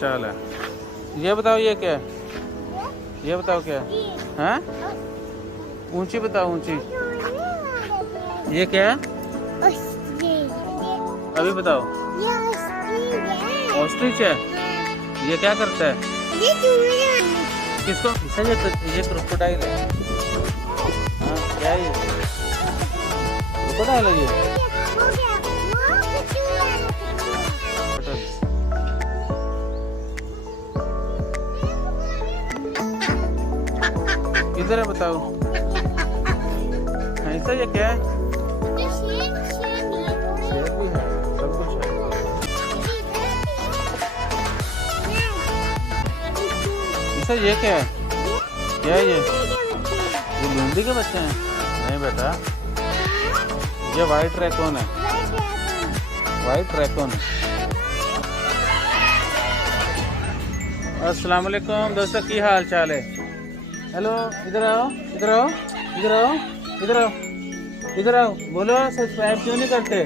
चाल है। ये बताओ ये क्या है? ये बताओ क्या है? हाँ? ऊंची बताओ ऊंची। ये क्या है? अभी बताओ। ऑस्ट्रिच है। ये क्या करता है? किसको? ये क्रोकोडाइल है। हाँ क्या है ये? क्रोकोडाइल है ये। किधर है बताओ? ऐसा ये क्या है? शेर भी है, सब कुछ है। ऐसा ये क्या है? क्या है ये लूमड़ी के बच्चे हैं? नहीं बेटा, ये वाइट रैकून है। White raccoon. अस्सलाम वालेकुम दोस्तों, की हाल चाल है? हेलो, इधर आओ, इधर आओ, इधर आओ, इधर आओ, इधर आओ। बोलो सब्सक्राइब क्यों नहीं करते?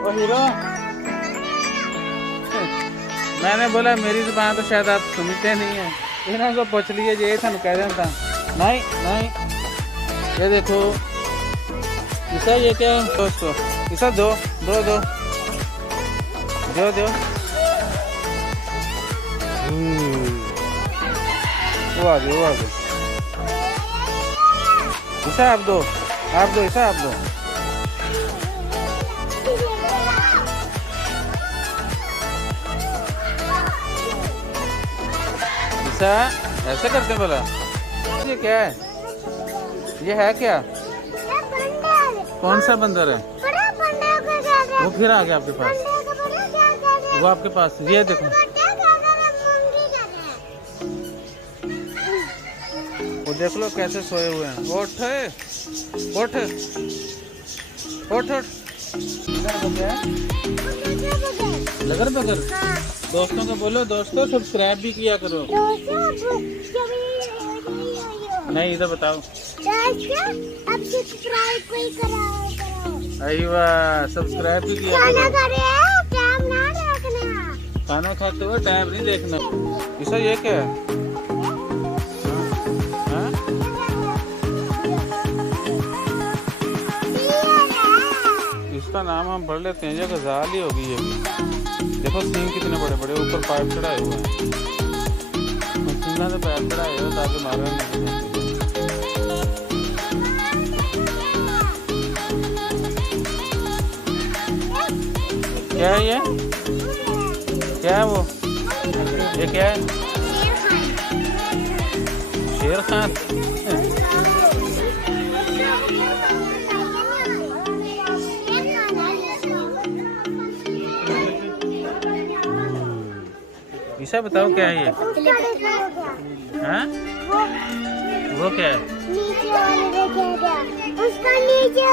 ओ हीरो, मैंने बोला मेरी जुबान तो शायद आप सुनते नहीं है। इन्होंने को पूछ लिए जे थानू कह देता। नहीं नहीं, ये देखो ईसा, ये क्या है दोस्तों? ईसा दो दो दो दो दो। वो आ गए, वो आ गए। ईसा आप दो, आप दो ईसा, आप दो। ईसा ऐसे करते बोला। ये क्या है? ये है क्या? कौन सा बंदर है? वो फिर आ गया आपके पास। वो आपके पास, ये देखो, वो देख लो कैसे सोए हुए हैं। उठ उठ उठ उठ। लगर बगर। दोस्तों को बोलो, दोस्तों सब्सक्राइब भी किया करो। नहीं इधर बताओ। अब सब्सक्राइब कोई करो। अय्वा, सब्सक्राइब भी किया खाना करो। टाइम ना देखना। खाना खाते हुए टाइम नहीं देखना। ईसा ये क्या है? इसका नाम हम पढ़ लेते हैं। ये गजाल ही होगी ये भी। देखो सींग कितने बड़े बड़े, ऊपर पाइप चढ़ाए हुए हैं। सींगा से पाइप चढ़ाए हुए ताकि मारे नहीं। क्या है ये? क्या है वो? ये क्या है? शेर खान। ईसा बताओ क्या है ये? हाँ? वो क्या है? नीचे वाले देखेगा, उसका नीचे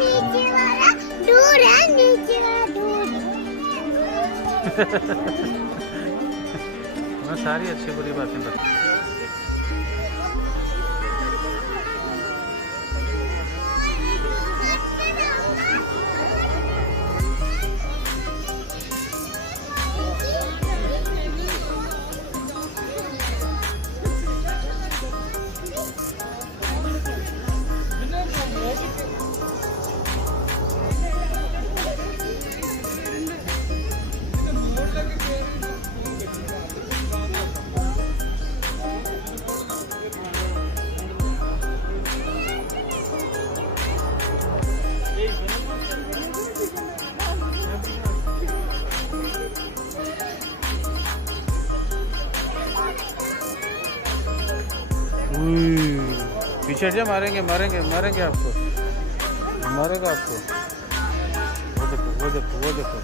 नीचे वाला दूर है, नीचे वाला दूर। मैं सारी अच्छी बुरी बातें बता। पीछे से मारेंगे मारेंगे मारेंगे आपको, मारेगा आपको। वो देखो वो देखो वो देखो।